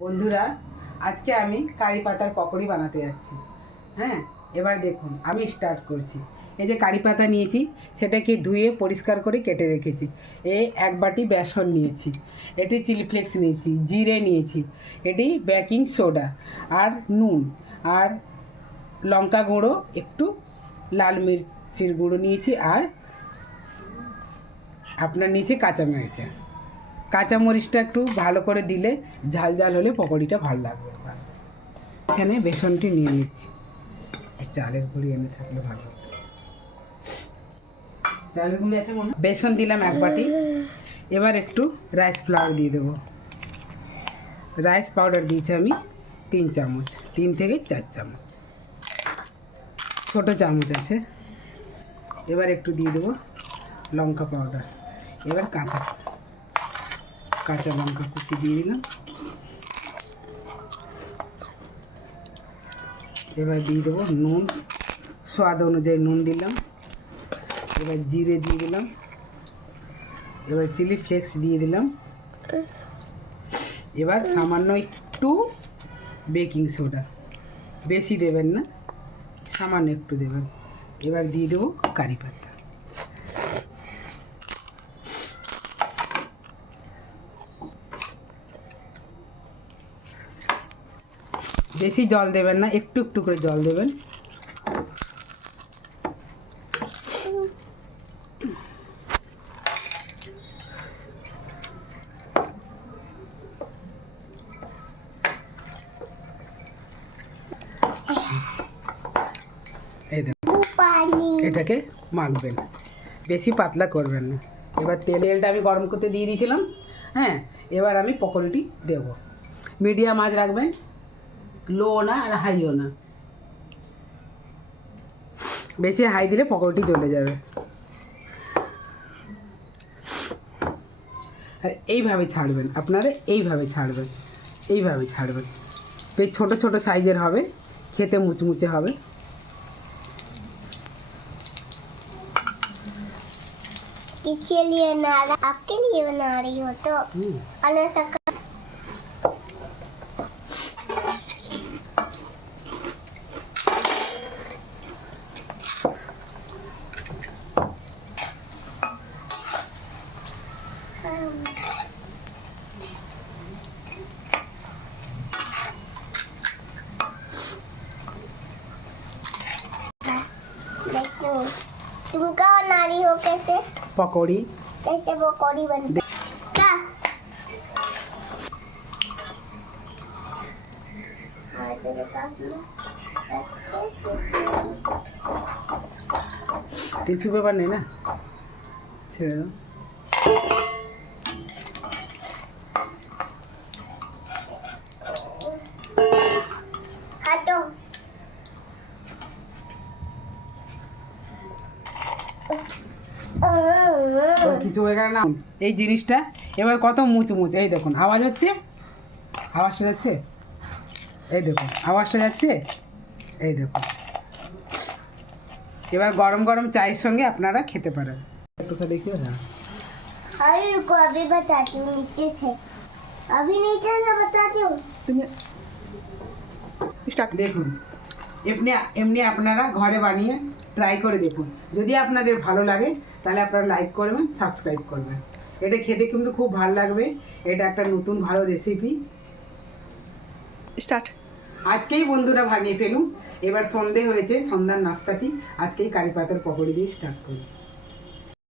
বন্ধুরা, আজকে আমি কারি পাতার পকোড়ি বানাতে যাচ্ছি। হ্যাঁ, এবার দেখুন আমি স্টার্ট করছি। এই যে কারি পাতা নিয়েছি, সেটাকে ধুয়ে পরিষ্কার করে কেটে রেখেছি। এক বাটি বেসন নিয়েছি, এটি চিলি ফ্লেক্স নিয়েছি, জিরে নিয়েছি, এটি বেকিং সোডা আর নুন আর লঙ্কা গুঁড়ো, একটু লাল মির্চির গুঁড়ো নিয়েছি, আর আপনার নিয়েছি কাঁচামরিচটা একটু ভালো করে দিলে ঝাল ঝাল হলে পকোড়িটা ভালো লাগবে। বাস, এখানে বেসনটি নিয়ে নিচ্ছি। চালের গুঁড়ি এনে থাকলে ভালো হতো। চালের গুঁড়ি আছে মনে? বেসন দিলাম এক বাটি। এবার একটু রাইস ফ্লাওয়ার দিয়ে দেবো। রাইস পাউডার দিয়েছি আমি 3 চামচ, 3 থেকে 4 চামচ, ছোটো চামচ আছে। এবার একটু দিয়ে দেবো লঙ্কা পাউডার। এবার কাঁচা লঙ্কা কুচি দিয়ে দিলাম। এবার দিয়ে দেবো নুন, স্বাদ অনুযায়ী নুন দিলাম। এবার জিরে দিয়ে দিলাম। এবার চিলি ফ্লেক্স দিয়ে দিলাম। এবার সামান্য একটু বেকিং সোডা, বেশি দেবেন না, সামান্য একটু দেবেন। এবার দিয়ে দেবো কারি পাতা। বেশি জল দেবেন না, একটু একটু করে জল দেবেন। এই দেখুন, এটাকে মাখবেন, বেশি পাতলা করবেন না। এবার তেলটা আমি গরম করতে দিয়ে দিয়েছিলাম। হ্যাঁ, এবার আমি পকোড়িটি দেবো। মিডিয়াম আঁচ রাখবেন, লো না আর হাইও না। বেশি হাই দিলে পকোড়িটি জ্বলে যাবে। আর এইভাবে ছাড়বেন আপনারা, এইভাবে ছাড়বেন। বেশ ছোটো ছোটো সাইজের হবে, খেতে মুচমুচে হবে। किसके लिए बना रहा? आपके लिए बना रही हो तो तुम क्या बना रही हो? कैसे पकौड़ी? कैसे पकौड़ी बनती क्या? टिश्यू पेपर नहीं ना, ছেড়ে দাও। কিছু হয়ে গেল না এই জিনিসটা। এবার কত মুচমুচ, এই দেখুন আওয়াজ হচ্ছে, আওয়াজটা যাচ্ছে, এই দেখুন আওয়াজটা যাচ্ছে, এই দেখুন। এবার গরম গরম চায়ের সঙ্গে আপনারা খেতে পারেন। একটু তো দেখিও না। अभी बताती हूँ नीचे से, अभी नीचे से बताती हूँ। তুমি দেখুন, এমনি আপনারা ঘরে বানিয়ে ট্রাই করে দেখুন। যদি আপনাদের ভালো লাগে তাহলে আপনারা লাইক করবেন, সাবস্ক্রাইব করবেন। এটা খেতে কিন্তু খুব ভালো লাগবে। এটা একটা নতুন ভালো রেসিপি। স্টার্ট। আজকেই বন্ধুরা বানিয়ে ফেলুন। এবার সন্ধে হয়েছে, সন্ধ্যার নাস্তাটি আজকেই কারি পাতার পকোড়ি দিয়ে স্টার্ট করি।